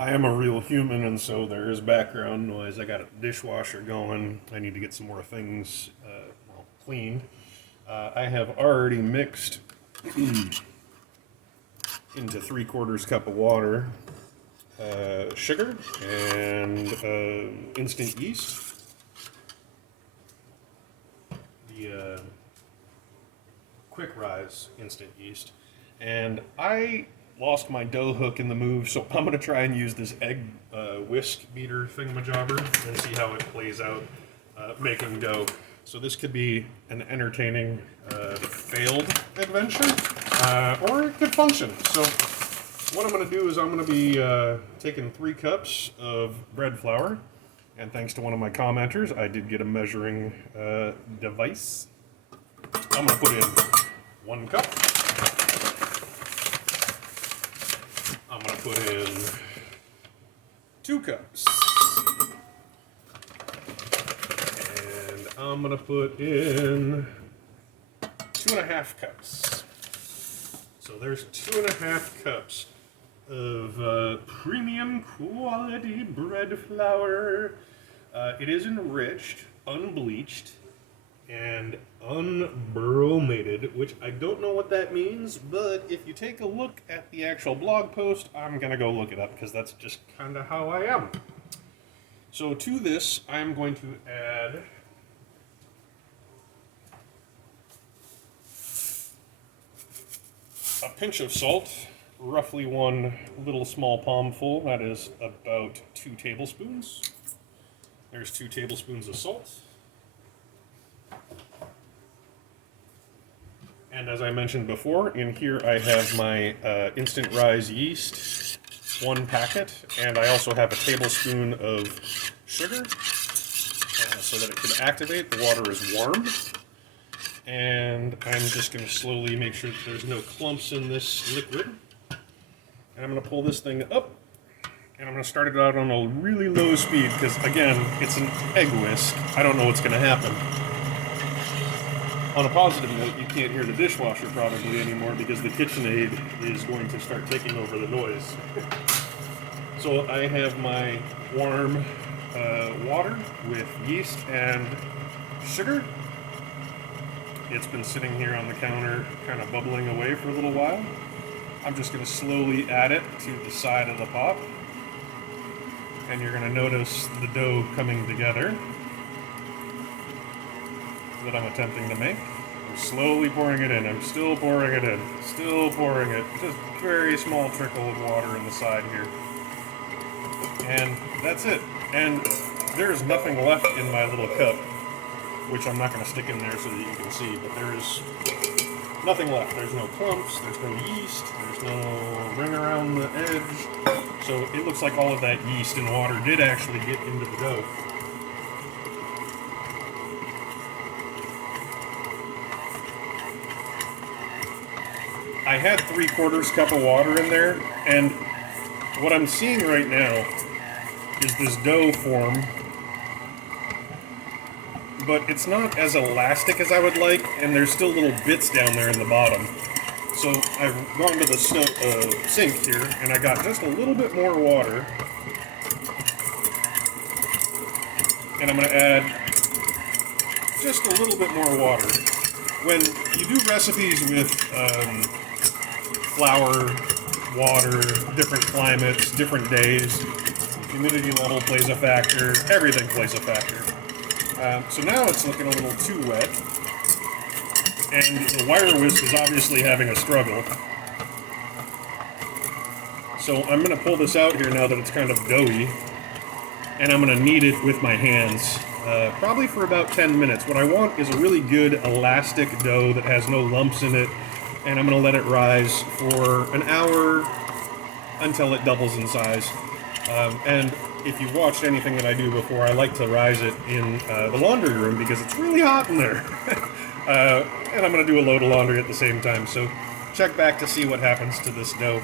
I am a real human, and so there is background noise. I got a dishwasher going. I need to get some more things cleaned. I have already mixed into 3/4 cup of water, sugar, and instant yeast. The quick rise instant yeast. And I lost my dough hook in the move, so I'm going to try and use this egg whisk beater thingamajobber and see how it plays out making dough. So this could be an entertaining failed adventure, or it could function. So what I'm going to do is I'm going to be taking 3 cups of bread flour, and thanks to one of my commenters, I did get a measuring device. I'm going to put in 1 cup. I'm going to put in 2 cups. And I'm going to put in 2.5 cups. So there's 2.5 cups of premium quality bread flour. It is enriched, unbleached, and unbromated, which I don't know what that means, but if you take a look at the actual blog post, I'm gonna go look it up because that's just kind of how I am. So to this, I'm going to add a pinch of salt, roughly 1 little small palmful. That is about 2 tablespoons. There's 2 tablespoons of salt. And as I mentioned before, in here I have my instant rise yeast, 1 packet, and I also have a tablespoon of sugar so that it can activate. The water is warm. And I'm just going to slowly make sure that there's no clumps in this liquid. And I'm going to pull this thing up, and I'm going to start it out on a really low speed because, again, it's an egg whisk. I don't know what's going to happen. On a positive note, you can't hear the dishwasher probably anymore because the KitchenAid is going to start taking over the noise. So I have my warm water with yeast and sugar. It's been sitting here on the counter kind of bubbling away for a little while. I'm just going to slowly add it to the side of the pot. And you're going to notice the dough coming together that I'm attempting to make. I'm slowly pouring it in. I'm still pouring it in. Still pouring it. Just a very small trickle of water in the side here. And that's it. And there's nothing left in my little cup, which I'm not going to stick in there so that you can see, but there is nothing left. There's no clumps, there's no yeast, there's no ring around the edge. So it looks like all of that yeast and water did actually get into the dough. I had 3/4 cup of water in there, and what I'm seeing right now is this dough form, but it's not as elastic as I would like, and there's still little bits down there in the bottom. So I've gone to the sink here, and I got just a little bit more water, and I'm going to add just a little bit more water. When you do recipes with flour, water, different climates, different days, humidity level plays a factor, everything plays a factor. So now it's looking a little too wet, and the wire whisk is obviously having a struggle. So I'm going to pull this out here now that it's kind of doughy, and I'm going to knead it with my hands, probably for about 10 minutes. What I want is a really good elastic dough that has no lumps in it, and I'm going to let it rise for an hour until it doubles in size. And if you've watched anything that I do before, I like to rise it in the laundry room because it's really hot in there. And I'm going to do a load of laundry at the same time. So check back to see what happens to this dough.